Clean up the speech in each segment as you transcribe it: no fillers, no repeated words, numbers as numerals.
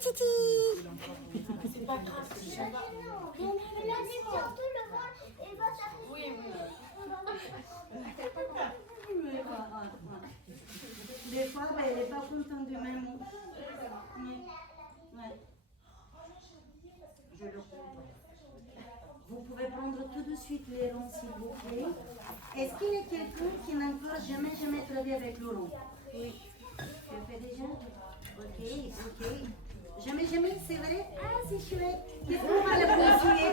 Titi. C'est pas grave, ça va. Oui, oui. Des fois, ben, elle n'est pas contente du même mot. Ouais. Je le comprends. Vous pouvez prendre tout de suite les ronds, s'il vous plaît. Est-ce qu'il y a quelqu'un qui n'a encore jamais travaillé avec le rond? Oui. Tu le fais déjà? Ok. Jamais, c'est vrai? Ah, c'est chouette. Qu'est-ce qu'on va le conseiller?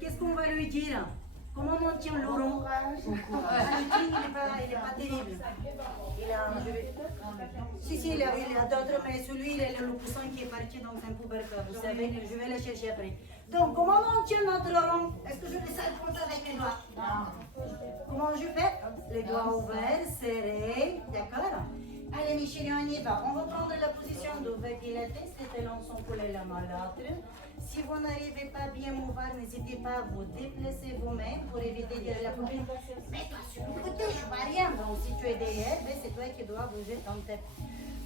Qu'est-ce qu'on va lui dire? Comment on tient le rond? Ah, le tien, il n'est pas terrible. Si, il a d'autres, mais celui, il est le poussin qui est parti dans un poubelle, vous savez, je vais le chercher après. Donc, comment on tient notre rond? Est-ce que je le sais comme ça avec les doigts? Non. Comment je fais? Les doigts ouverts, serrés, d'accord? Allez, mes chéris, on y va. On va prendre la position d'ouvert pilates, les talons sont collés l'un à l'autre. Si vous n'arrivez pas bien à mouvoir, n'hésitez pas à vous déplacer vous-même pour éviter de dire à la copine, mets-toi sur le côté, je ne vois rien. Donc, si tu es derrière, c'est toi qui dois bouger ton tête.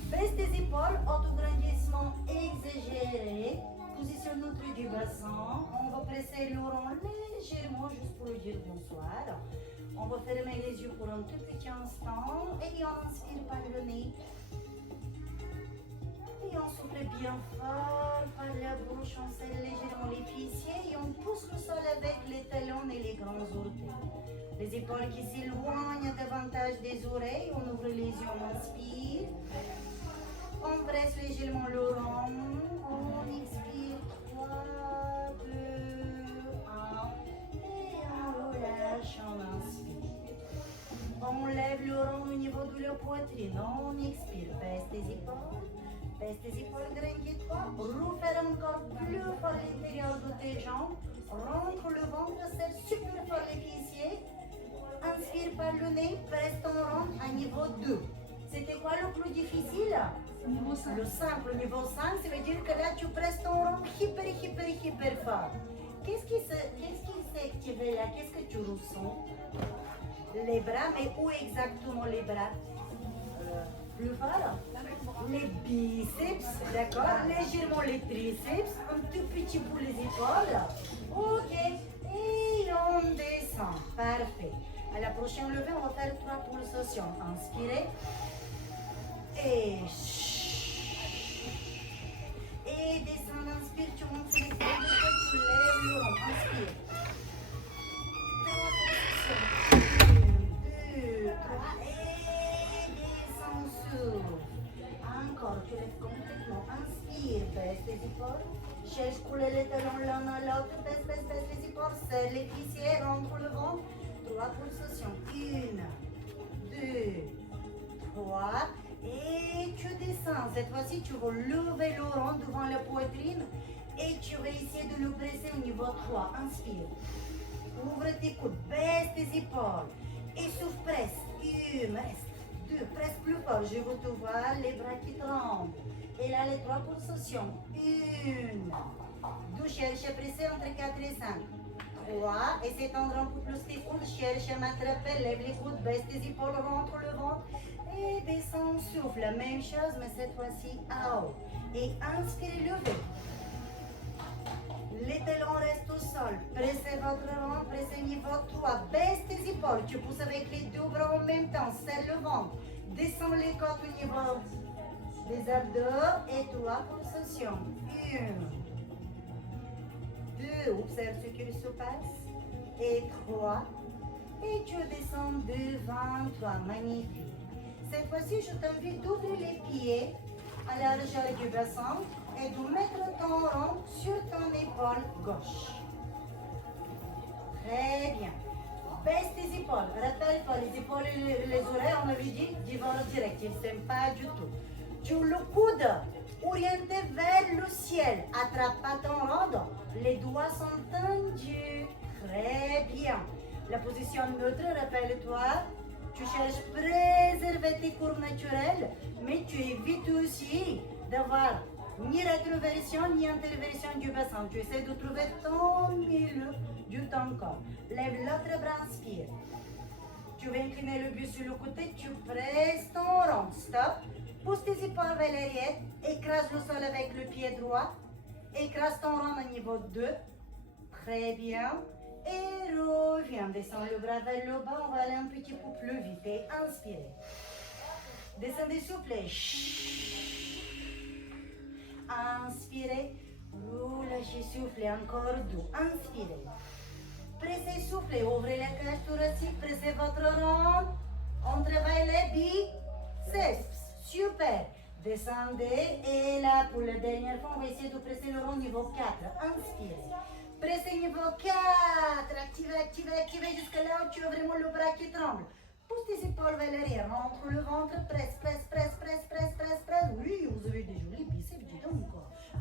Baisse tes épaules, autograndissement exagéré. Position neutre du bassin. On va presser le rond légèrement juste pour lui dire bonsoir. On va fermer les yeux pour un tout petit instant et on inspire par le nez. Et on souffle bien fort par la bouche, on serre légèrement les fessiers et on pousse le sol avec les talons et les grands orteils. Les épaules qui s'éloignent davantage des oreilles, on ouvre les yeux, on inspire. On presse légèrement le rond, on expire 3, 2, 1 et on relâche, on inspire. On lève le rond au niveau de la poitrine, on expire, baisse tes épaules, grandis-toi, referme encore plus fort l'intérieur de tes jambes, rentre le ventre, serre super fort les fessiers, inspire par le nez, presse ton rond à niveau 2. C'était quoi le plus difficile? Niveau 5. Le simple niveau 5, ça veut dire que là tu presses ton rond hyper fort. Qu'est-ce qui s'est activé là? Qu'est-ce que tu ressens? Les bras, mais où exactement les bras? Plus fort? Les biceps, d'accord? Légèrement les triceps, un tout petit peu les épaules. Ok, et on descend, parfait. À la prochaine levée, on va faire 3 pulsations. Inspirez. Et descend, inspire, tu montes les épaules, tu lèves le rond, inspire. 3 pulsations. 1, 2, 3, et descend, souffle. Encore, tu lèves complètement, inspire, baisse tes épaules. Cherche couler les talons l'un à l'autre, baisse les épaules, serre les fessiers, rentre le ventre. 3 pulsations. 1, 2, 3. Et tu descends. Cette fois-ci, tu vas lever le rond devant la poitrine et tu vas essayer de le presser au niveau 3. Inspire. Ouvre tes coudes, baisse tes épaules. Et souffle, presse. 1, reste. 2, presse plus fort. Je veux te voir, les bras qui tremblent. Et là, les 3 pulsations. 1, 2, cherche à presser entre 4 et 5. 3, essaie d'étendre un peu plus tes coudes, cherche à m'attraper, lève les coudes, baisse tes épaules, rentre le ventre et descend, souffle. La même chose, mais cette fois-ci à haut. Et inspire, levez. Les talons restent au sol. Pressez votre ventre, pressez niveau 3. Baisse tes épaules, tu pousses avec les 2 bras en même temps, serre le ventre. Descends les côtes au niveau des abdos et 3 pulsations. 1, 2, observe ce qui se passe, et 3, et tu descends devant toi, magnifique. Cette fois-ci, je t'invite d'ouvrir les pieds à la largeur du bassin et de mettre ton rond sur ton épaule gauche. Très bien. Baisse tes épaules, rappelle-toi, les épaules et les oreilles, on avait dit, divorce direct, ils ne s'aiment pas du tout. Tu le coude orienté vers le ciel, attrape pas ton rond, les doigts sont tendus, très bien. La position neutre, rappelle-toi, tu cherches à préserver tes courbes naturelles, mais tu évites aussi d'avoir ni rétroversion ni interversion du bassin. Tu essaies de trouver ton milieu ton corps. Lève l'autre bras, inspire. Tu vas incliner le buste sur le côté, tu presses ton rond. Stop. Pousse tes épaules vers l'arrière. Écrase le sol avec le pied droit. Écrase ton rond au niveau 2. Très bien. Et reviens. Descends le bras vers le bas. On va aller un petit peu plus vite. Et inspirez. Descendez souple. Inspirez. Relâchez, soufflez. Encore doux. Inspirez. Pressez, soufflez. Ouvrez la cage thoracique. Pressez votre rond. On travaille les biceps. Super. Descendez. Et là, pour la dernière fois, on va essayer de presser le rond niveau 4. Inspirez. Pressez niveau 4. Activez, activez, activez jusqu'à là où tu as vraiment le bras qui tremble. Pousse tes épaules vers l'arrière. Rentre le ventre. Presse, presse, presse, presse, presse, presse, presse. Oui, vous avez des jolis biceps, dis donc.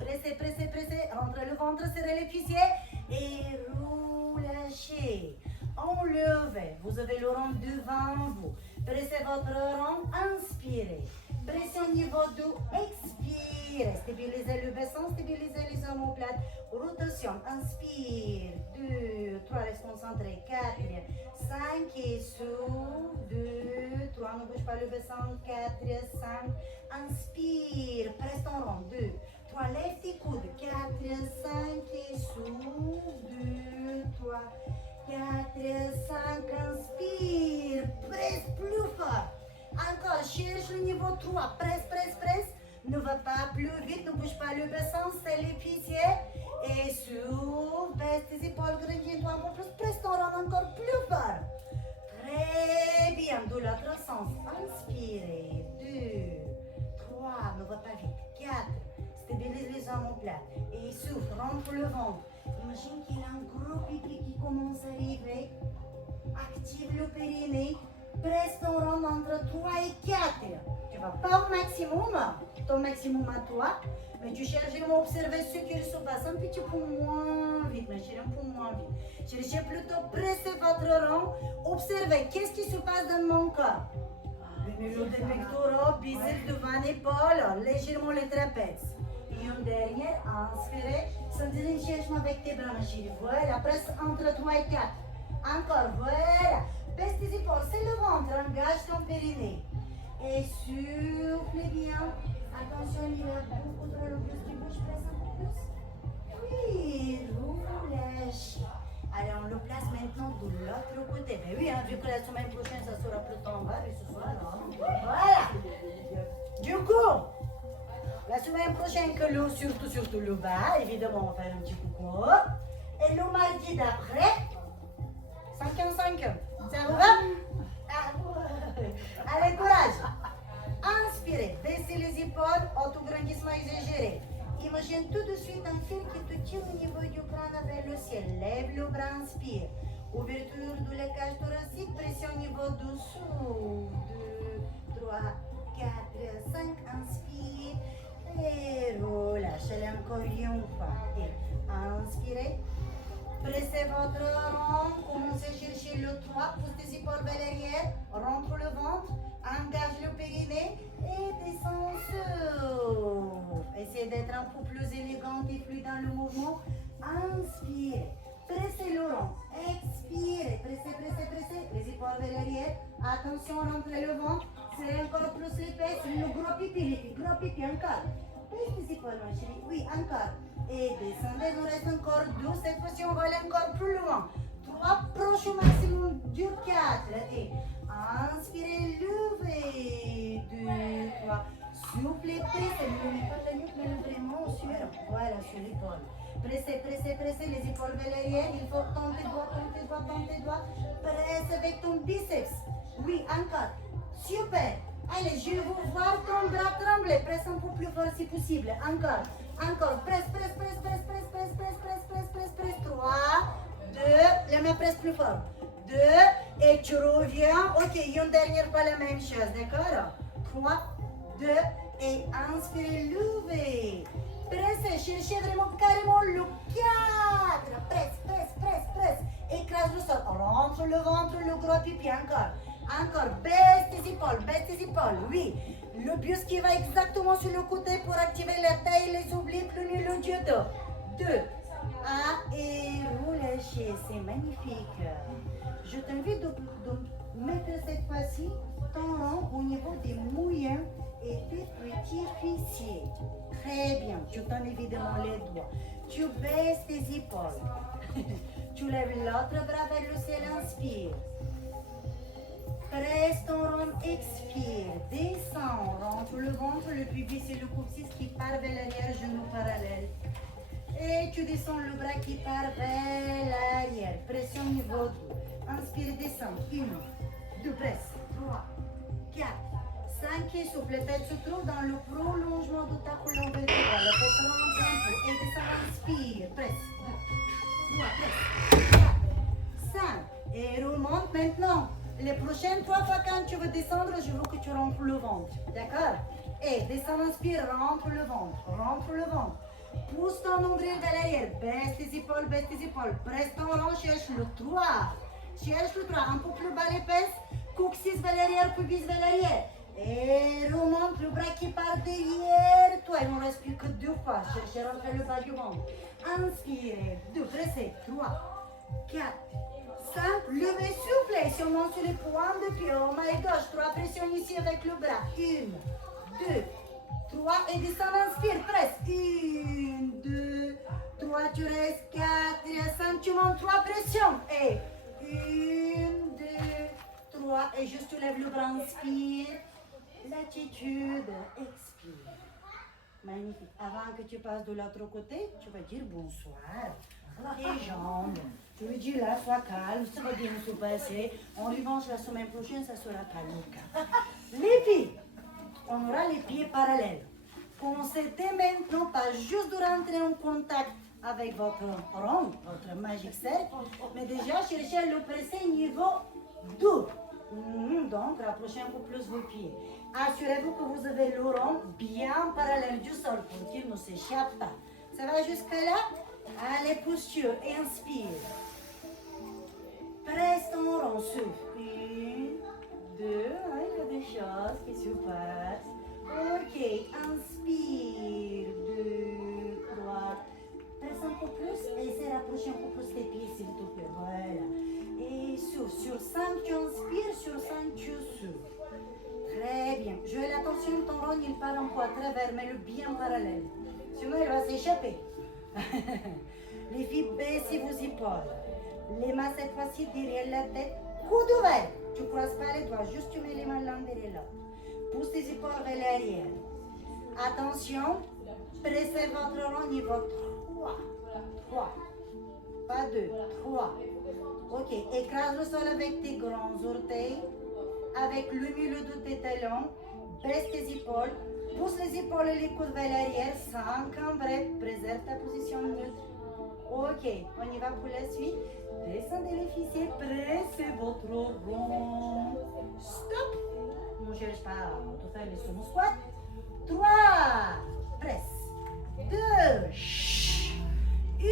Pressez, pressez, pressez. Rentrez le ventre, serrez les fessiers. Et relâchez. Enlevez. Vous avez le rond devant vous. Pressez votre rond. Inspirez. Pression niveau 2. Expirez. Stabilisez le bassin. Stabilisez les omoplates. Rotation. Inspire. 2, 3. Reste concentré. 4, 5 et souffle. 2, 3. Ne bouge pas le bassin. 4, 5. Inspire. Presse ton rond. 2, 3. Lève tes coudes. 4, 5 et souffle. 2, 3. 4, 5, inspire, presse plus fort. Encore, cherche le niveau 3, presse, presse, presse. Ne va pas plus vite, ne bouge pas le bassin, c'est les fessiers. Et souffle, baisse tes épaules, grandis-toi un peu plus, presse ton rond encore plus fort. Très bien, de l'autre sens. Inspirez, 2, 3, ne va pas vite, 4. Stabilise les omoplates. Et souffle, rentre le ventre. Imagine qu'il y a un gros pipi qui commence à arriver. Active le périnée. Presse ton rond entre 3 et 4. Tu vas pas au maximum, ton maximum à toi, mais tu cherches à observer ce qui se passe un petit peu moins vite, mais chérie, un peu moins vite. Cherchez plutôt presser votre rond. Observez qu'est-ce qui se passe dans mon corps. Le milieu des pectoraux, biceps devant l'épaule, légèrement les trapèzes. Et une dernière, inspirez, sentez l'enchèchement avec tes bras, ma chérie. Voilà, presse entre 3 et 4. Encore, voilà. Baisse tes épaules, c'est le ventre, engage ton périnée. Et soufflez bien. Attention, il y a beaucoup trop le plus qui bouge, presse un peu plus. Oui, relâche. Allez, on le place maintenant de l'autre côté. Mais oui, hein, vu que la semaine prochaine, ça sera plus en bas, et ce soir, là. Voilà. Du coup, la semaine prochaine, que le, surtout le bas, évidemment, on va faire un petit coucou. Et le mardi d'après, 5 ans. Ça vous va? Allez, courage. Inspirez, baissez les épaules, autograndissement exagéré. Imagine tout de suite un fil qui te tire au niveau du crâne vers le ciel. Lève le bras, inspire. Ouverture de la cage thoracique, pression niveau dessous. 2, 3, 4, 5, inspire. Et relâche. Allez, encore une fois. Et inspirez. Pressez votre rond, commencez à chercher le 3, pousse tes épaules vers l'arrière, rentre le ventre, engage le périnée et descend souffle. Essayez d'être un peu plus élégant et fluide dans le mouvement. Inspirez, pressez le rond, expirez, pressez, pressez, pressez, les épaules vers l'arrière, attention, rentrez le ventre, serrez encore plus les fesses, le gros pipi, les filles, gros pipi, encore. Baisse tes épaules, ma chérie, oui, encore. Et descendez, il nous reste encore 2. Cette fois-ci, on va aller encore plus loin. 3, proche au maximum du 4. Et inspirez, levez. 2, 3. Soufflez, pressez. Ne mettez pas la nuque, mais vraiment sur. Voilà, sur l'épaule. Pressez, pressez, pressez. Les épaules vers l'arrière. Il faut tenter doigts, tenter doigts, tenter doigts. Presse avec ton biceps. Oui, encore. Super. Allez, je vais vous voir ton bras trembler. Presse un peu plus fort si possible. Encore. Encore. Presse, presse, presse, presse, presse, presse, presse, presse, presse, presse, presse. 3, 2. La main presse plus fort. 2. Et tu reviens. Ok, une dernière fois la même chose. D'accord? 3, 2. Et inspirez, levez. Pressez, cherchez vraiment carrément le 4. Presse, presse, presse, presse. Écrase le sol. Rentre le ventre, le gros pipi. Encore. Encore, baisse tes épaules, oui. Le buste qui va exactement sur le côté pour activer la taille, les obliques, le nez, le dieu 2. 1 et relâchez, c'est magnifique. Je t'invite de mettre cette fois-ci ton rond au niveau des moyens et tes petits fessiers. Très bien. Tu tends évidemment les doigts. Tu baisses tes épaules. Tu lèves l'autre bras vers le ciel, inspire. Presse ton rond, expire. Descends, rentre le ventre, le pubis et le coccyx qui part vers l'arrière, genou parallèle. Et tu descends le bras qui part vers l'arrière. Pression niveau 2. Inspire, descends. 1, 2, presse. 3, 4, 5 et souffle. Tête se trouve dans le prolongement de ta colonne vertébrale. La tête rentre un peu et descend. Inspire, presse. 2, 3, presse. 4, 5. Et remonte maintenant. Les prochaines 3 fois quand tu veux descendre, je veux que tu rentres le ventre. D'accord? Et descends, inspire, rentre le ventre. Rentre le ventre. Pousse ton nombril vers l'arrière. Baisse tes épaules, baisse tes épaules. Presse ton rond, cherche le 3. Cherche le 3. Un peu plus bas les fesses. Coccyx vers l'arrière, pubis vers l'arrière. Et remonte le bras qui part derrière toi. Il ne reste plus que 2 fois. Cherchez à rentrer le bas du ventre. Inspirez. 2, pressez. 3, 4, 5. Levez, soufflez. Sûrement sur les points de pied. Oh my gosh. 3 pressions ici avec le bras. 1, 2, 3. Et descends, inspire. Presse. 1, 2, 3. Tu restes. 4, 5. Tu montes 3 pressions. Et 1, 2, 3. Et juste tu lèves le bras. Inspire. L'attitude. Expire. Magnifique. Avant que tu passes de l'autre côté, tu vas dire bonsoir. Tes jambes. Je lui dis là, sois calme, ça va bien se passer. En revanche, la semaine prochaine, ça sera calme. Les pieds. On aura les pieds parallèles. Constatez maintenant, pas juste de rentrer en contact avec votre rond, votre magic cercle, mais déjà cherchez à le presser niveau 2. Donc, rapprochez un peu plus vos pieds. Assurez-vous que vous avez le rond bien parallèle du sol pour qu'il ne s'échappe pas. Ça va jusqu'à là? Allez, posture, inspire. Presse ton rond, souffle. 1, 2, il y a des choses qui se passent. Ok, inspire. 2, 3. Presse un peu plus et essaie de rapprocher un peu plus tes pieds, s'il te plaît. Voilà. Et souffle. Sur 5, tu inspires, sur 5, tu souffles. Très bien. Je vais l'attention, ton rond, il part un peu à travers, mais le bien parallèle. Sinon, il va s'échapper. Les filles, baissez vos épaules. Les mains cette fois-ci derrière la tête. Coude ouvert. Tu ne croises pas les doigts, juste tu mets les mains l'un derrière l'autre. Pousse tes épaules vers l'arrière. Attention, pressez votre rond niveau 3. 3. Pas 2, 3. Ok, écrase le sol avec tes grands orteils. Avec le milieu de tes talons. Baisse tes épaules. Pousse les épaules et les coudes vers l'arrière sans cambrer. Préserve ta position neutre. Ok, on y va pour la suite. Descendez les fessiers, pressez votre rond. Stop. Ne cherche pas à tout faire les sumo squat. 3. Presse. 2. 1.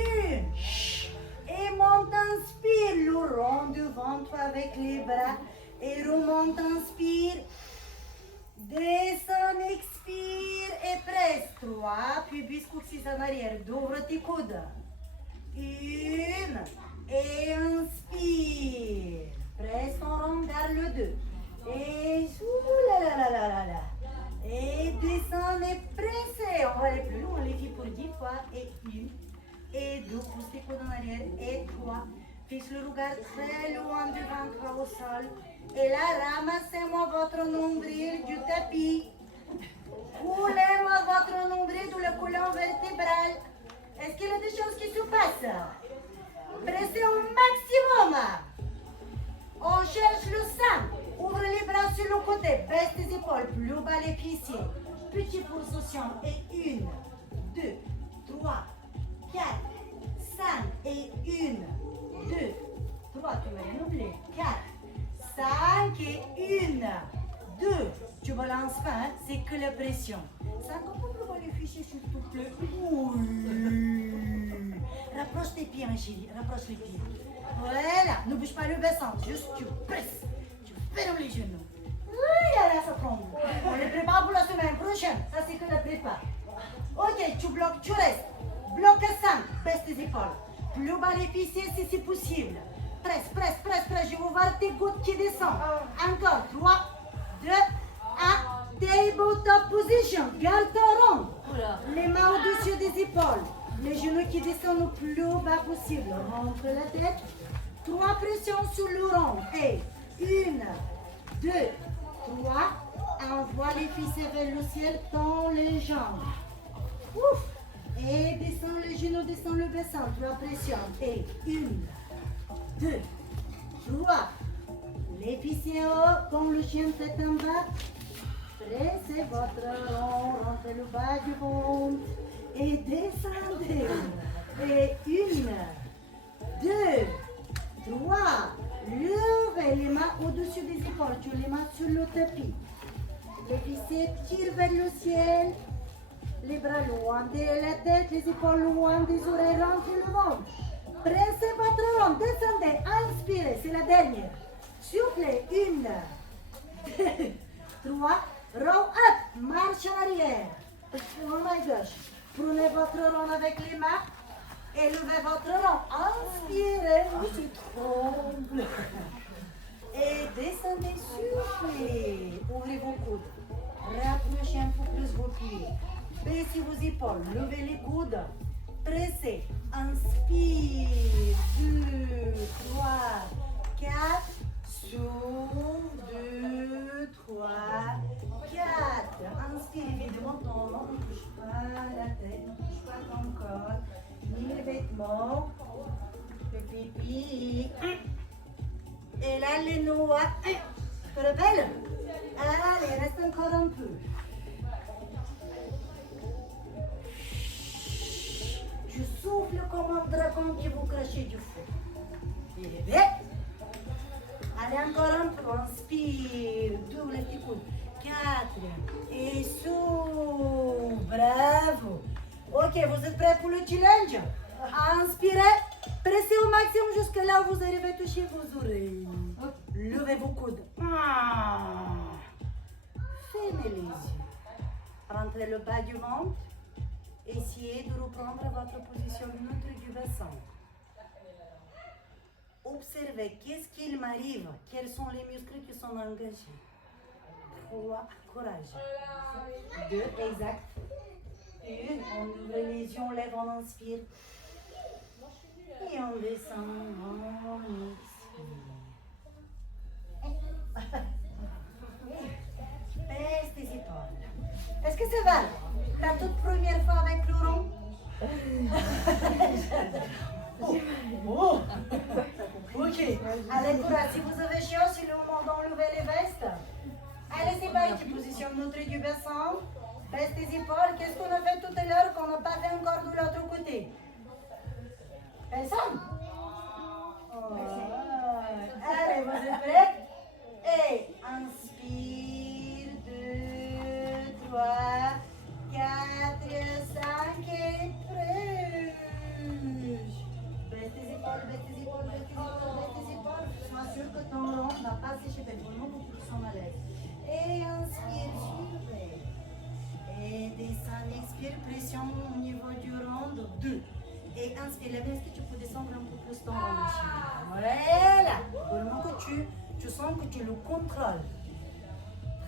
Et monte, inspire le rond devant toi avec les bras. Et remonte, inspire. Descends, expire et presse. 3. Pubis, coccyx en arrière. D'ouvre tes coudes. 1. Et inspire. Presse ton rond, garde le 2. Et là. Et descends et pressez. On va aller plus loin, on les fait pour 10 fois. Et 1. Et 2. Pousse tes coudes en arrière. Et 3. Fixe le regard très loin devant toi au sol. Et là, ramassez-moi votre nombril du tapis. Coulez-moi votre nombril de la colonne vertébrale. Est-ce qu'il y a des choses qui se passent? Pressez au maximum. On cherche le sang. Ouvre les bras sur le côté. Baisse tes épaules. Plus bas les fessiers. Petite position. Et 1, 2, 3, 4, 5. Et 1, 2, 3. Tu vas rien oublier. 4, 5 et 1, 2. Tu balances pas, hein? C'est que la pression. 5, on peut voir les fichiers s'il te plaît. Oui. Rapproche tes pieds, ma chérie. Rapproche les pieds. Voilà. Ne bouge pas le bassin. Juste tu presses. Tu fermes les genoux. Oui, là, ça tombe. On les prépare pour la semaine prochaine. Ça, c'est que la prépa. Ok, tu bloques, tu restes. Bloque à 5. Baisse tes épaules. Plus bas les fessiers si c'est possible. Presse, presse, presse, presse. Je vais voir tes gouttes qui descendent. Encore. 3, 2, 1. Tabletop position. Garde ton rond. Oula. Les mains au-dessus des épaules. Les genoux qui descendent le plus bas possible. Rentre la tête. 3 pressions sur le rond. Et 1, 2, 3. Envoie les fessiers vers le ciel. Tends les jambes. Ouf. Et descends les genoux, descends le bassin. 3 pressions. Et 1, 2, 3. Les fessiers en haut, comme le chien tête en bas. Pressez votre rond, rentrez le bas du ventre et descendez. Et 1, 2, 3. Levez les mains au-dessus des épaules. Tu les mains sur le tapis. Les fessiers tirent vers le ciel. Les bras loin de la tête, les épaules loin des oreilles, rentrez le ventre. Pressez votre rond, descendez, inspirez, c'est la dernière. Soufflez, 1, 2, 3, roll up, marche en arrière. Oh my gosh. Prenez votre rond avec les mains et levez votre rond. Inspirez, je tremble. Et descendez, soufflez. Ouvrez vos coudes. Rapprochez un peu plus vos pieds. Baissez vos épaules, levez les coudes. Pressez. Inspire. 2, 3, 4. Souffle. 2, 3, 4. Inspire. Évidemment, ton rond ne touche pas la tête, ne touche pas ton corps, ni les vêtements. Le pipi. Et là, les noix. Tu te rappelles? Allez, reste encore un peu. Tu souffles comme un dragon qui vous crache du feu. Bébé. Allez, encore un peu. Inspire. Double les petits coudes. 4. Et souffle. Bravo. Ok, vous êtes prêts pour le challenge? Inspirez. Pressez au maximum jusque là où vous arrivez à toucher vos oreilles. Levez vos coudes. Fermez les yeux. Rentrez le bas du ventre. Essayez de reprendre votre position neutre du bassin. Observez qu'est-ce qu'il m'arrive. Quels sont les muscles qui sont engagés. 3, courage. 2, exact. 1, on ouvre les yeux, on lève, on inspire. Et on descend, on expire. Baisse tes épaules. Est-ce que ça va? La toute première fois avec le rond? Oh. Ok. Allez, courage. Si vous avez chaud, c'est le moment d'enlever les vestes. Allez, c'est parti. Position neutre du bassin. Baisse tes épaules. Qu'est-ce qu'on a fait tout à l'heure qu'on n'a pas fait encore de l'autre côté? Personne? Oh. Allez, vous êtes prêts? Et inspire. 2, 3, 4, 5 et plus. Baisse tes épaules, baisse tes épaules, baisse tes épaules, baisse tes épaules. Sois sûr que ton rond n'a pas séché, mais vraiment beaucoup plus en malaise. Et inspire, suivez. Et descend, expire, pression au niveau du rond. 2. Et inspire, est-ce que tu peux descendre un peu plus ton rond, ma chérie? Voilà. Vraiment que tu sens que tu le contrôles.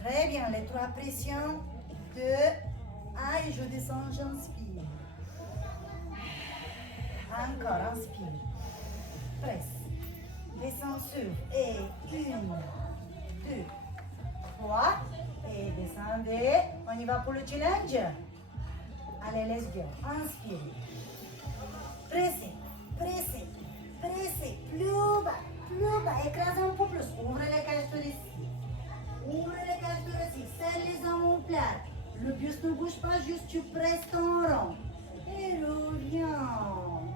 Très bien, les 3 pressions. 2, 1 et je descends, j'inspire. Encore, inspire. Presse. Descends sur. Et 1, 2, 3. Et descendez. On y va pour le challenge. Allez, let's go. Inspire. Pressez, pressez, pressez. Plus bas. Écrasez un peu plus. Ouvrez les cages thoraciques. Ouvrez les cages thoraciques. Serre les omoplates. Le buste ne bouge pas, juste tu presses ton rond. Et reviens.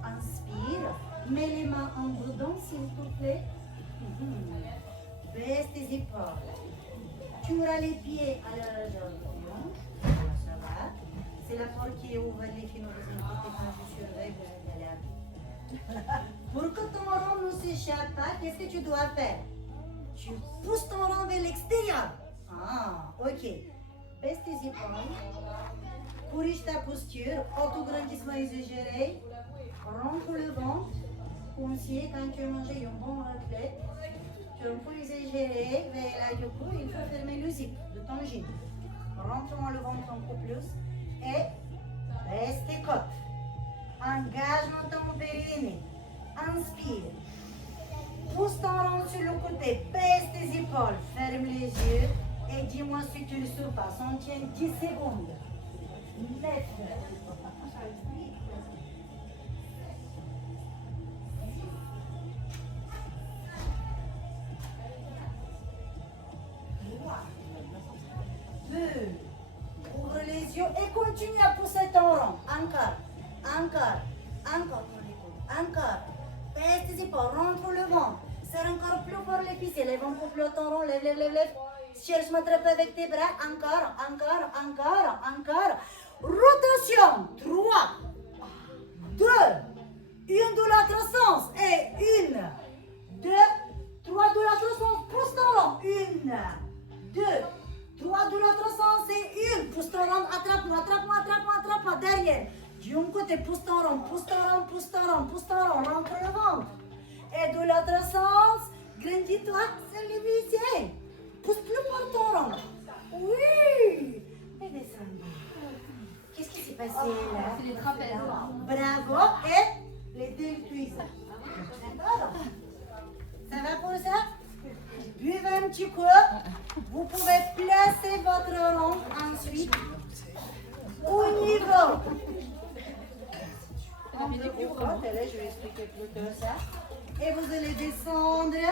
Inspire. Mets les mains en dedans, s'il te plaît. Baisse tes épaules. Tu auras les pieds à la largeur du ventre. Voilà, ça va. C'est la porte qui ouvre les films. Vous inquiétez quand je surveille, vous allez aller à Pour que ton rond ne s'échappe pas, qu'est-ce que tu dois faire? Tu pousses ton rond vers l'extérieur. Ah, ok. Baisse tes épaules. Corrige ta posture. Autograndissement exagéré. Rentre le ventre. Comme si quand tu as mangé un bon raclette, tu es un peu exagéré. Mais là, du coup, il faut fermer le zip de ton jean. Rentrons le ventre un peu plus. Et restez côte. Engage ton périnée. Inspire. Pousse ton rond sur le côté. Baisse tes épaules. Ferme les yeux. Et dis-moi si tu le surpasses. On tient 10 secondes. 9. 2. Ouvre les yeux et continue à pousser ton rond. Encore. Encore. Baisse tes épaules, rentre le ventre. Serre encore plus fort les ficelles. Lève un peu plus ton rond. Lève. Cherche m'attraper avec tes bras. Encore. Rotation. 3, 2, 1 de l'autre sens. Et 1, 2, 3 de l'autre sens. Pousse ton rond. 1, 2, 3 de l'autre sens et 1. Pousse ton rond. Attrape-moi. Derrière. D'un côté, pousse ton rond. Rentre le ventre. Et de l'autre sens, grandis-toi, c'est le visage. Pousse plus fort ton rond. Oui. Et descends. Qu'est-ce qui s'est passé là? C'est les trapèzes. Bravo. Et les deux cuisses. D'accord? Ça va pour ça? Buvez un petit coup. Vous pouvez placer votre rond ensuite au niveau. Je vais expliquer plutôt ça. Et vous allez descendre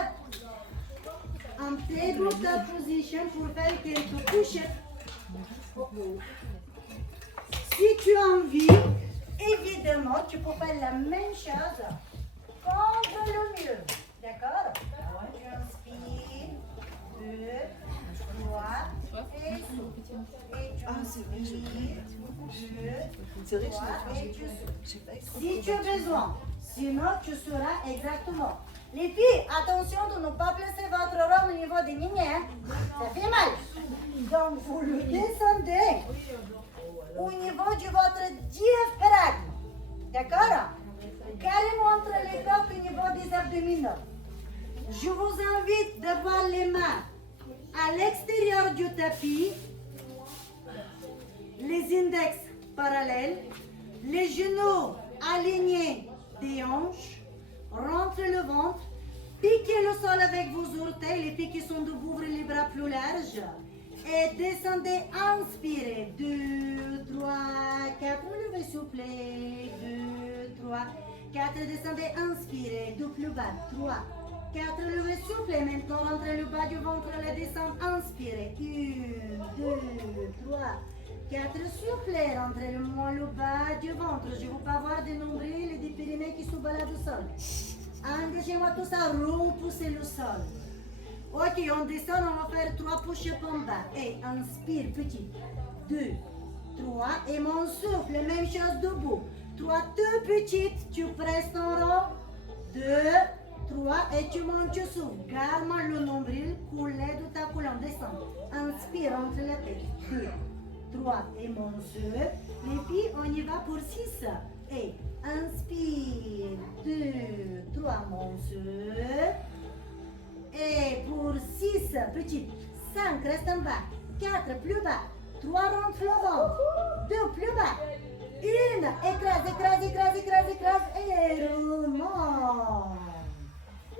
en tabletop position pour faire quelques push-ups. Si tu as envie, évidemment, tu peux faire la même chose contre le mur. D'accord? Tu inspires, 2, 3, et souffle. Et tu inspires, 2, 3, et tu souffles. Si tu as besoin, sinon tu sauras exactement. Les filles, attention de ne pas placer votre rond au niveau des lignes. Ça fait mal. Donc vous le descendez au niveau de votre diaphragme. D'accord? Carrément entre les côtes au niveau des abdominaux. Je vous invite d'avoir les mains à l'extérieur du tapis, les index parallèles, les genoux alignés des hanches, rentre le ventre, piquez le sol avec vos orteils, les filles qui sont debout, ouvrez les bras plus larges et descendez, inspirez, 2, 3, 4, levez souple, 2, 3, 4, descendez, inspirez, dos plus bas, 3, 4, levez souple, maintenant rentrez le bas du ventre, la descente, inspirez, 1, 2, 3, 4, soufflez, rentrez le bas du ventre, je veux pas voir des nombrils et des périnées qui se baladent au sol. Engagez-moi tout ça, repoussez le sol. Ok, on descend, on va faire 3 push-ups en bas. Et inspire, petit. 2, 3, et mon souffle, même chose debout. 3, deux petites, tu presses ton rond. 2, 3, et tu montes, tu souffles. Garde le nombril, coulé de ta colonne, descend. Inspire, entre la tête. 2, 3, et mon souffle. Les filles, on y va pour 6. Et inspire, 2, 3, mon souffle. Et pour 6, petite, 5, reste en bas, 4, plus bas, 3, rentre le ventre, 2, plus bas, 1, écrase, et remonte.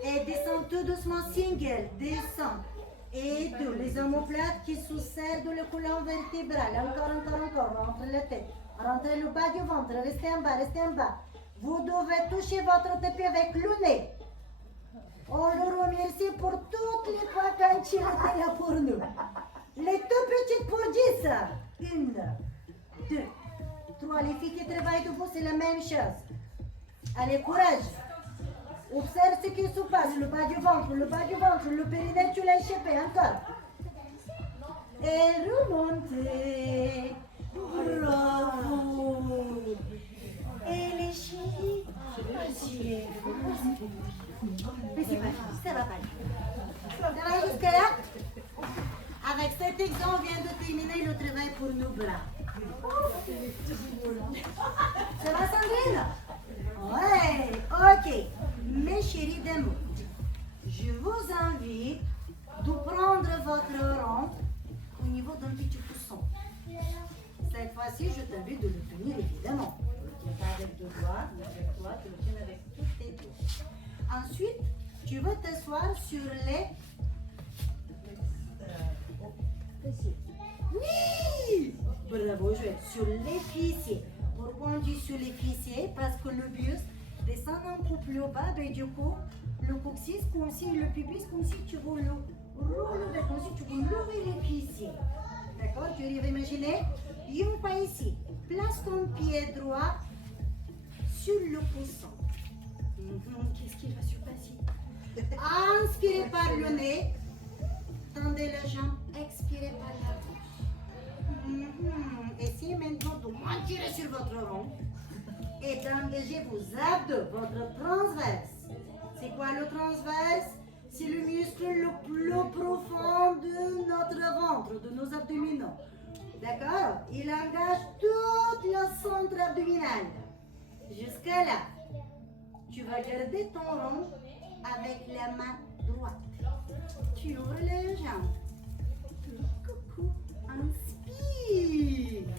Et descend tout doucement, single, descend. Et 2, les omoplates qui se serrent de la colonne vertébrale, encore, rentre la tête, rentre le bas du ventre, restez en bas. Vous devez toucher votre tapis avec le nez. On le remercie pour toutes les fois quand il était là pour nous. Les deux petites pour 10. 1, 2, 3. Les filles qui travaillent debout, c'est la même chose. Allez, courage. Observe ce qui se passe. Le bas du ventre, le périnée, tu l'as échappé encore. Et remontez. Bravo. Et les filles, mais c'est pas grave, ça va pas. Ça va jusqu'à là? Avec cet exemple, on vient de terminer le travail pour nos bras. Ça va, Sandrine? Ouais, ok. Mes chéris d'amour, je vous invite de prendre votre rond au niveau d'un petit pousson. assis, je t'invite de le tenir évidemment. Tu ne le tiens pas avec 2 doigts, mais avec toi, tu le tiens avec tous tes doigts. Ensuite, tu vas t'asseoir sur les fessiers. Oui! Bravo, Joël. Sur les fessiers. Pourquoi on dit sur les fessiers? Parce que le buste descend un peu plus bas, et du coup, le coccyx, comme si le pubis, comme si tu veux le relever, comme si tu veux lever les fessiers. D'accord? Tu arrives à imaginer? Un pas ici. Place ton pied droit sur le coussin. Qu'est-ce qui va se passer? Inspirez par le nez. Tendez la jambe. Expirez par la bouche. Essayez maintenant de monter sur votre rond et d'engager vos abdos, votre transverse. C'est quoi le transverse? C'est le muscle le plus profond de notre ventre, de nos abdominaux. D'accord? Il engage tout le centre abdominal. Jusqu'à là. Tu vas garder ton rond avec la main droite. Tu ouvres les jambes. Coucou. Inspire.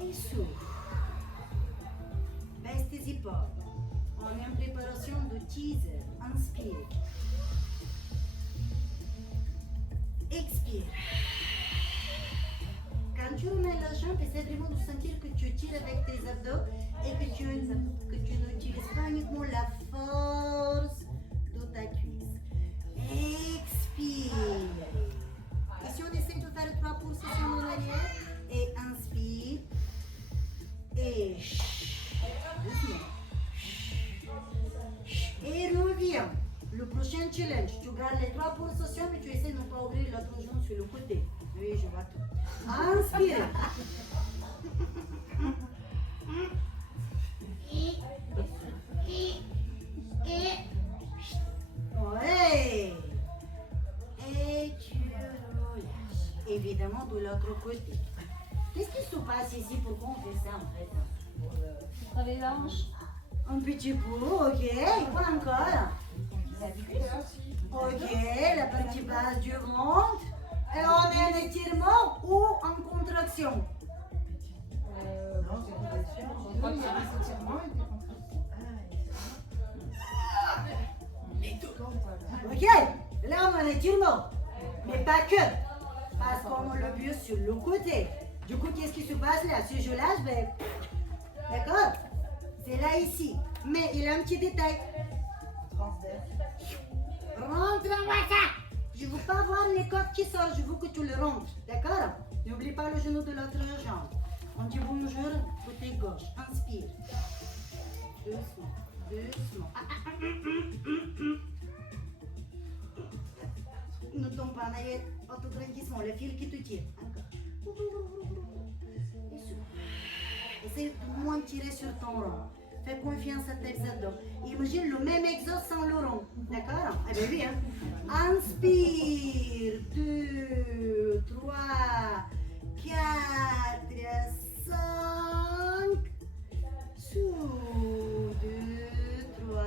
Et souffle. Baisse tes épaules. On est en préparation de teaser. Inspire. Expire. Quand tu remets la jambe, essaie vraiment de sentir que tu tires avec tes abdos et que tu n'utilises pas uniquement la force de ta cuisse. Expire. Ici, on essaie de faire 3 pulsations en arrière. Et inspire. Et doucement. Et reviens. Le prochain challenge, tu gardes les 3 pulsations, mais tu essaies de ne pas ouvrir l'autre jambe sur le côté. Oui, je vois tout. Inspire. Ouais. Et tu relâches. Évidemment, de l'autre côté. Qu'est-ce qui se passe ici? Pourquoi on fait ça en fait? Travailler la hanche. Un petit peu, ok. Quoi encore? Ok, la partie basse du ventre. Et on est en étirement ou en contraction? Non, c'est contraction. Je crois qu'il y a des étirements et des contractions. Ok, là on est en étirement. Mais pas que. Parce qu'on a le buste sur le côté. Du coup, qu'est-ce qui se passe là? Si je lâche, ben. D'accord? C'est là ici. Mais il y a un petit détail. Rentre en WhatsApp. Je ne veux pas voir les côtes qui sortent, je veux que tu le rentres. D'accord? N'oublie pas le genou de l'autre jambe. On dit bonjour, côté gauche. Inspire. Doucement, doucement. Ne tombe pas en arrière. Autograndissement, le fil qui te tire. Encore. Et souffle. Essaye de moins tirer sur ton rond. Fais confiance à tes abdos. Imagine le même exode sans le rond. D'accord? Eh bien oui, hein? Inspire. 2, 3, 4, 5. Souffle. 2, 3,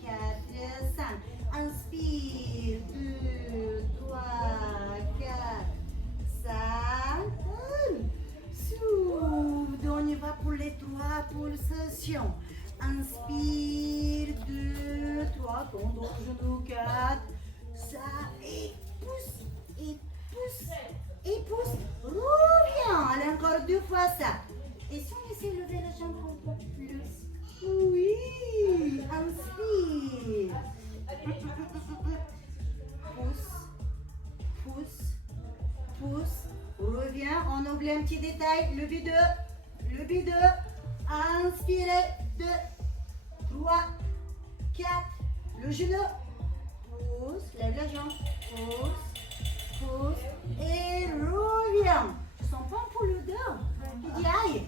4, 5. Inspire. 2, 3, 4, 5. Souffle. On y va pour les 3 pulsations. Inspire, 2, 3, ton dos, genou, 4. Ça, et pousse, et pousse, et pousse. Reviens. Allez, encore 2 fois ça. Et si on essaie de lever la jambe un peu plus? Oui. Inspire. Pousse, pousse, pousse. Reviens. On oublie un petit détail. Levé 2. Levé 2. Inspirez. 2, 3, 4. Le genou. Pousse. Lève la jambe. Pousse. Pousse. Et reviens. Tu sens pas un peu le dos? Tu dis aïe.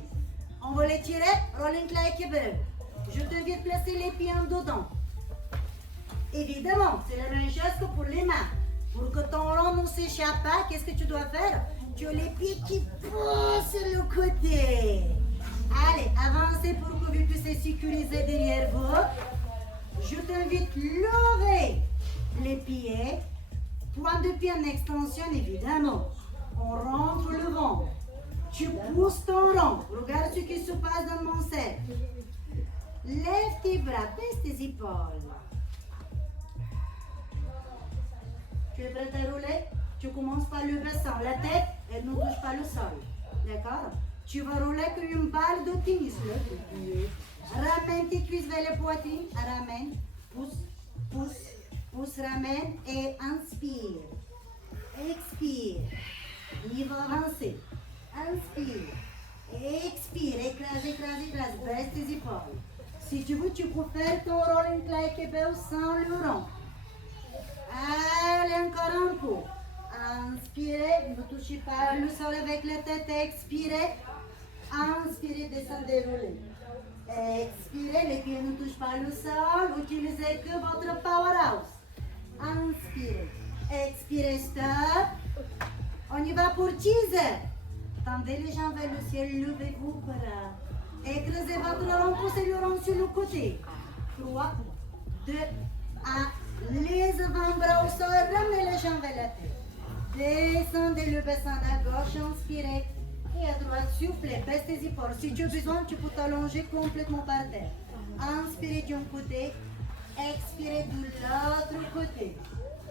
On va les tirer. Rolling like a bell. Je t'invite à placer les pieds en dedans. Évidemment, c'est la même chose que pour les mains. Pour que ton rond ne s'échappe pas, qu'est-ce que tu dois faire? Tu as les pieds qui poussent sur le côté. Allez, avancez pour que vous puissiez sécuriser derrière vous. Je t'invite à lever les pieds. Point de pied en extension, évidemment. On rentre le ventre. Tu pousses ton rond. Regarde ce qui se passe dans mon cercle. Lève tes bras, baisse tes épaules. Tu es prêt à rouler? Tu commences par le bassin. La tête, elle ne touche pas le sol. D'accord? Tu vas rouler comme une balle de tennis. Ramène tes cuisses vers la poitrine. Ramène. Pousse, pousse, pousse, ramène et inspire. Expire. Il va avancer. Inspire. Expire. Écrase, écrase, écrase. Baisse tes épaules. Si tu veux, tu peux faire ton rolling kettlebell sans le rond. Allez, encore un coup. Inspirez, ne touchez pas le sol avec la tête. Expirez. Inspirez, descendez, roulez. Expirez, les pieds ne touchent pas le sol. Utilisez que votre powerhouse. Inspirez. Expirez, stop. On y va pour 10 heures. Tendez les jambes vers le ciel, levez vos bras. Écrasez votre rond, poussez le rond sur le côté. 3, 2, 1. Les avant-bras au sol, ramenez les jambes vers la tête. Descendez le bassin à gauche, inspirez. Et à droite, soufflez, baisse tes épaules. Si tu as besoin, tu peux t'allonger complètement par terre. Inspirez d'un côté, expirez de l'autre côté.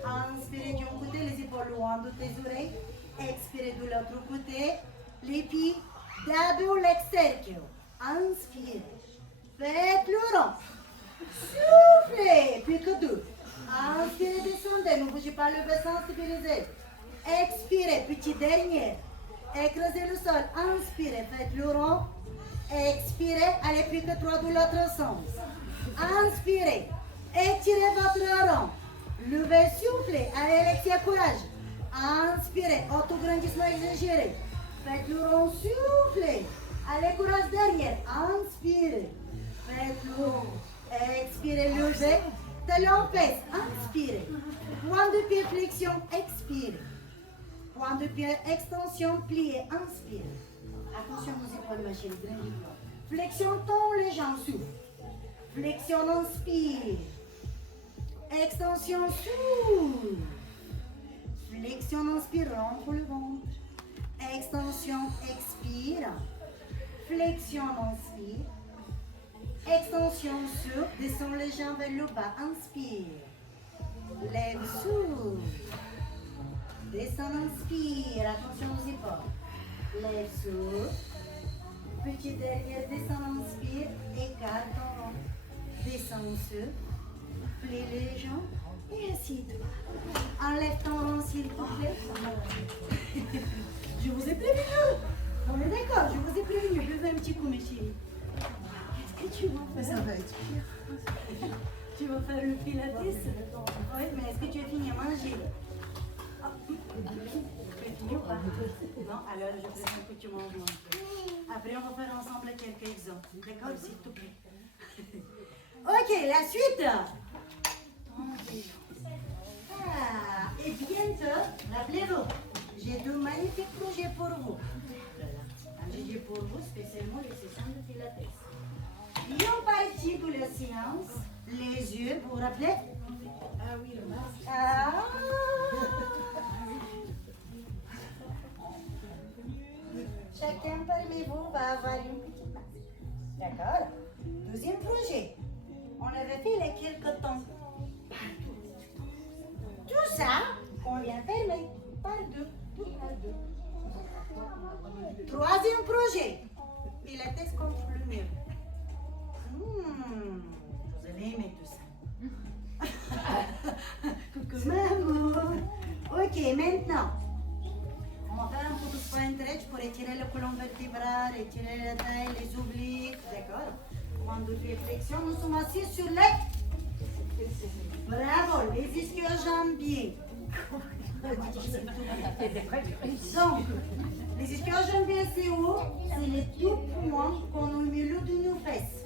Inspirez d'un côté, les épaules loin de tes oreilles. Expirez de l'autre côté, les pieds double leg circle. Inspirez. Faites le rond. Soufflez, plus que 2. Inspirez, descendez, ne bougez pas le bassin, stabilisez. Expirez, petit dernier. Écrasez le sol, inspirez, faites le rond. Expirez, allez plus que 3 de l'autre sens. Inspirez, étirez votre rond. Levez, soufflez, allez, Alexia, courage. Inspirez, autograndissement exagéré. Faites le rond, soufflez. Allez, courage derrière. Inspirez. Faites le rond. Expirez, levez. Talon fesse. Inspirez. Point de pied, flexion. Expirez. Point de pied, extension, plié. Inspirez. Attention aux épaules, ma chérie. Flexion, tend les jambes, souffle. Flexion, inspire. Extension, souffle. Flexion, inspire, rentre le ventre. Extension, expire. Flexion, inspire. Extension, souffle. Descends les jambes vers le bas. Inspire. Lève, souffle. Descends, inspire. Attention aux épaules. Lève, souffle. Petit derrière, descends, inspire. Écarte ton rond. Descends, souffle. Plie les jambes. Et assis-toi. Enlève ton rond, s'il te plaît. Je vous ai prévenu. On est d'accord, je vous ai prévenu. Buvez un petit coup, mes chéris. Qu'est-ce que tu vas faire? Ça va être pire. Tu vas faire le pilates? Oui, mais est-ce que tu as fini à manger? Tu as fini ou pas? Non, alors je préfère que tu manges. Après, on va faire ensemble quelques exemples. D'accord, s'il te plaît. Ok, la suite. Et bientôt, rappelez-vous, j'ai deux magnifiques projets pour vous. J'ai pour vous spécialement les sessions de pilates. Une partie de la séance, les yeux, vous vous rappelez? Ah oui, le masque. Ah. Chacun parmi vous va avoir une petite masque. D'accord? Deuxième projet. On avait fait il y a quelques temps. Tout ça, on vient fermer par deux, tout par deux. Troisième projet. Pilates contre le mur. Vous allez aimer tout ça. Maman. Ok, maintenant, on va faire un peu de spine stretch pour étirer le colonne vertébrale, étirer la taille, les obliques, d'accord? Point de pied flexion, nous sommes assis sur les... Bravo, les ischio-jambiers. Donc, les ischio-jambiers, c'est où? C'est les deux points qu'on a au milieu de nos fesses.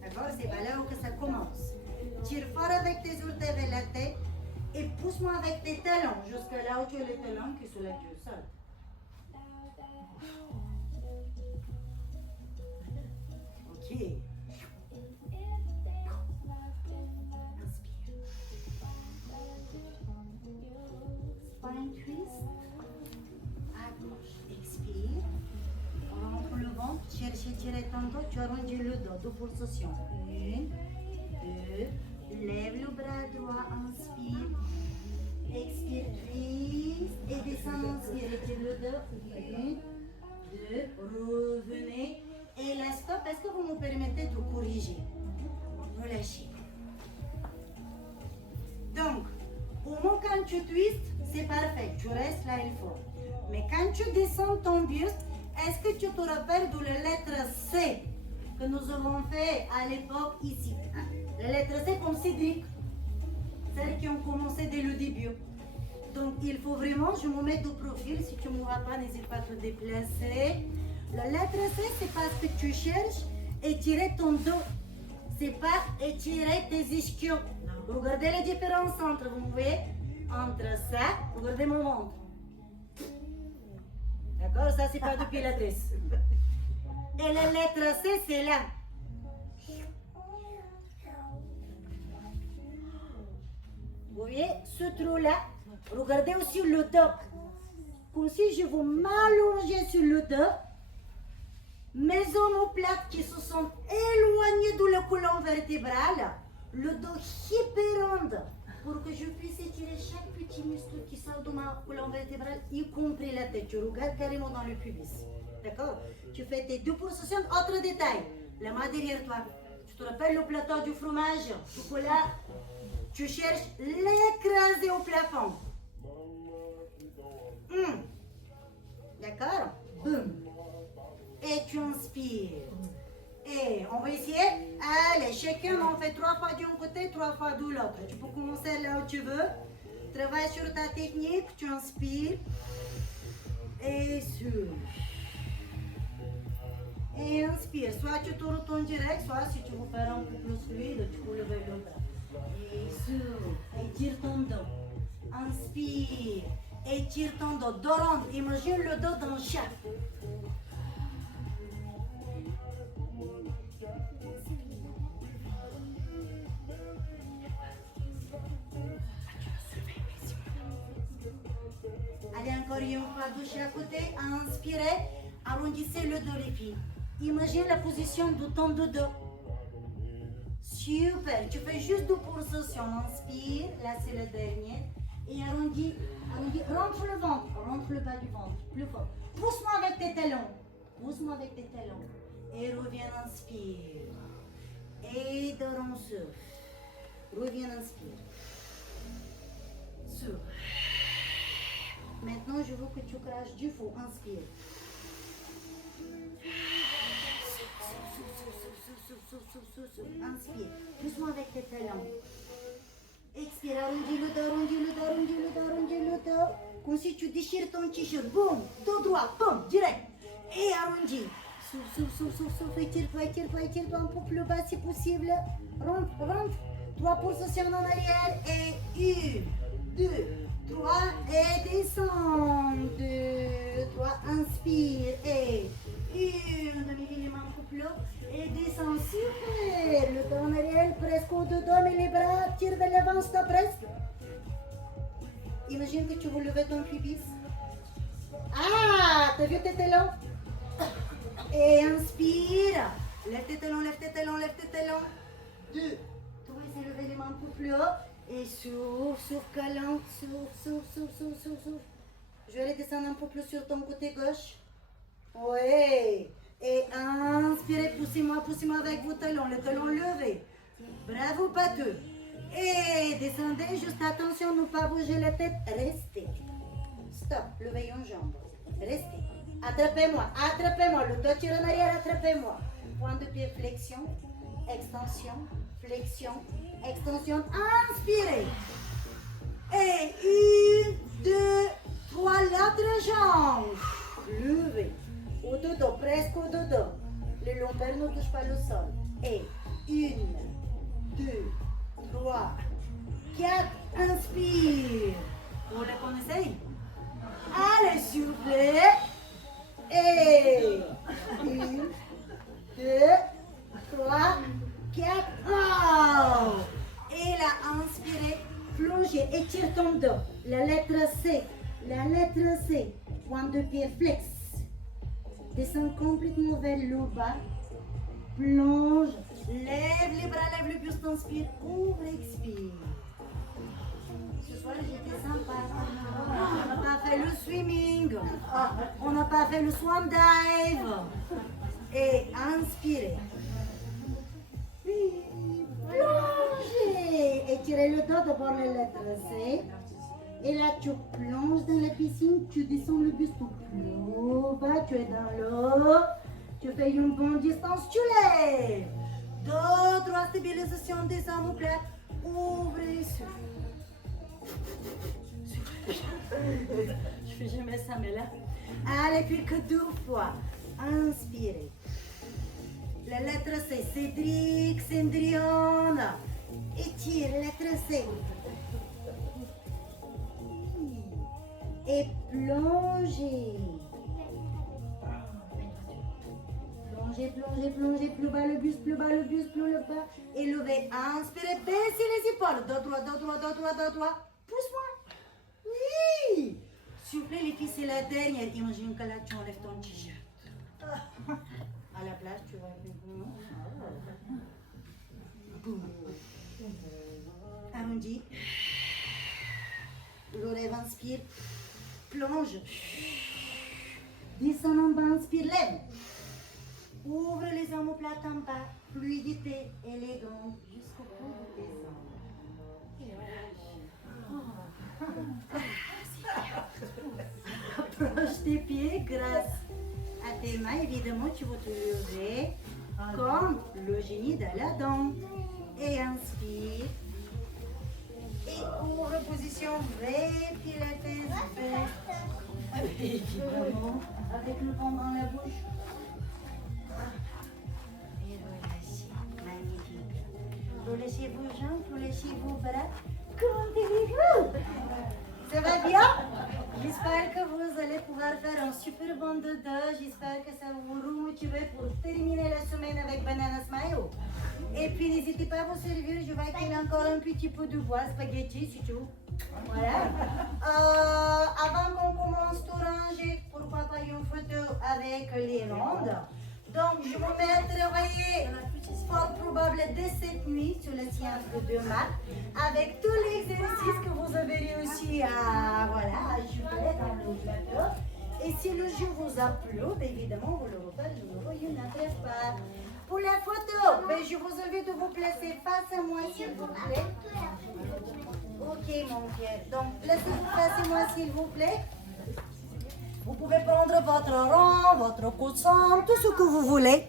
D'accord? C'est pas là où que ça commence. Tire fort avec tes orteils vers la tête et pousse-moi avec tes talons jusqu'à là où tu as les talons qui soulèvent du sol. Ok. Spine twist. À gauche. Expire. le dos, deux pulsations. Une, deux, lève le bras droit, inspire. Expire, twist et descend, inspire, étire le dos. Une, deux, revenez. Et la stop, est-ce que vous me permettez de corriger? Relâchez. Donc, au moment quand tu twistes, c'est parfait, tu restes là, il faut. Mais quand tu descends ton buste, est-ce que tu te rappelles de la lettre C que nous avons fait à l'époque ici? La lettre C comme Cédric, celles qui ont commencé dès le début. Donc il faut vraiment, je me mets de profil, si tu ne me vois pas, n'hésite pas à te déplacer. La lettre C, c'est parce que tu cherches étirer ton dos. C'est pas étirer tes ischios. Regardez les différences entre, vous voyez, entre ça, regardez mon ventre. D'accord, ça c'est pas de pilates. Et la lettre C, c'est là. Vous voyez, ce trou-là, regardez aussi le dos. Comme si je vous m'allonger sur le dos. Mes omoplates qui se sont éloignées de la colonne vertébrale. Le dos hyper rond pour que je puisse étirer chaque petit muscle qui sort de ma colonne vertébrale, y compris la tête. Tu regardes carrément dans le pubis. D'accord? Tu fais tes deux pulsations. Autre détail, la main derrière toi. Tu te rappelles le plateau du fromage, chocolat. Tu cherches l'écraser au plafond. D'accord? Boum. Et tu inspires. Et on va essayer. Allez, chacun on fait 3 fois d'un côté, 3 fois de l'autre. Tu peux commencer là où tu veux. Travaille sur ta technique. Tu inspires. Et souffle. Et inspire. Soit tu te retournes direct, soit si tu veux faire un peu plus fluide, tu peux lever le bras. Et souffle. Étire ton dos. Inspire. Étire ton dos. Dos rond. Imagine le dos d'un chat. Allez, encore une fois, de chaque côté. Inspirez. Arrondissez le dos, les filles. Imagine la position de ton dos. Super. Tu fais juste deux pulsations. Inspire. Là, c'est le dernier. Et arrondis. Rentre le ventre. Rentre le bas du ventre. Plus fort. Pousse-moi avec tes talons. Pousse-moi avec tes talons. Et reviens, inspire. Et dors, on souffle. Reviens, inspire. Souffle. Maintenant, je veux que tu craches du feu. Inspire. Inspire. Pousse-moi avec tes talons. Expire. Arrondis le dos, arrondis le dos, arrondis le dos, arrondis le dos. Comme si tu déchires ton t-shirt. Boum. Dos droit. Boum. Direct. Et arrondis. Souffle. Étire-toi un peu plus bas si possible. Rentre. 3 pulsations en arrière. Et 1, 2, 3. Et descends. 2, 3. Inspire. Et 1. Demi-minimum un peu plus haut. Et descends. Super. Le dos en arrière. Presque au dos. Mais les bras. Tire de l'avant. Stop. Reste. Imagine que tu veux lever ton pubis. Ah, t'as vu tes talons? Et inspire. Lève tes talons. 2, 3, essaie de lever les mains un peu plus haut. Et souffle, câlin. Souffle. Je vais aller descendre un peu plus sur ton côté gauche. Oui. Et inspirez, poussez-moi avec vos talons. Les talons levés. Bravo, pas deux. Et descendez, juste attention, ne pas bouger la tête. Restez. Stop, levez une jambe. Restez. Attrapez-moi. Le dos tire en arrière, attrapez-moi. Point de pied, flexion, extension, flexion, extension. Inspirez. Et 1, 2, 3, l'autre jambe. Levez. Au dodo, presque au dodo. Le lombaire ne touche pas le sol. Et 1, 2, 3, 4. Inspire. Vous les connaissez? Allez, soufflez. Et 1, 2, 3, 4. Oh. Et là, inspirez, plongez, étire ton dos. La lettre C. Point de pied flex. Descends complètement vers le bas. plonge, lève les bras, lève le buste, inspire, ouvre, expire. Ce soir, j'étais sympa. On n'a pas fait le swimming. On n'a pas fait le swan dive. Et inspirez. Puis, plongez. Étirez le dos, d'abord les lettres C. Et là, tu plonges dans la piscine, tu descends le buste plus bas, tu es dans l'eau. Tu fais une bonne distance, tu lèves. Dos droit, stabilisation des omoplates. Ouvrez, souffle. Je fais jamais ça, mais là. Allez, puis que 2 fois. Inspirez. La lettre C, Cédric, Cendrillon. Étire, lettre C. Et plongez. Plongez, plongez, plongez. Plus bas le buste, plus bas le buste, plus le bas. Et levez. Inspirez, baissez les épaules. Dos droit, dos droit, dos droit, dos droit. Pousse-moi. Oui. Soufflez les filles, c'est la dernière. Imagine que là, tu enlèves ton t-shirt. À la place, tu vas arrondi. L'oreille inspire. Plonge. Descend en bas, inspire, lève. Ouvre les omoplates en bas. Fluidité élégante jusqu'au bout de tes ongles. Approche tes pieds grâce à tes mains. Évidemment, tu vas te lever comme le génie d'Aladin. Et inspire. Et ouvre position V, pilates, évidemment, avec le vent dans la bouche. Et relâchez, magnifique. Relâchez vos jambes, relâchez vos bras. Comment allez-vous? Ça va bien? J'espère que vous allez pouvoir faire un super bon dodo. J'espère que ça vous remotive pour terminer la semaine avec Banana Smile. Et puis n'hésitez pas à vous servir, je vois qu'il y a encore un petit peu de bois, spaghetti, c'est tout. Voilà. Avant qu'on commence tout ranger, pourquoi pas une photo avec les rondes. Donc je vous mettrai, voyez, fort probable dès cette nuit sur la séance de 2 mars, avec tous les exercices que vous avez réussi à juger dans le plateau. Et si le jeu vous a plu, évidemment, vous le reparlez de nouveau une autre fois. Pour la photo, je vous invite de vous placer face à moi, s'il vous plaît. Ok, mon Pierre. Donc, placez-vous face à moi, s'il vous plaît. Vous pouvez prendre votre rang, votre coussin, tout ce que vous voulez.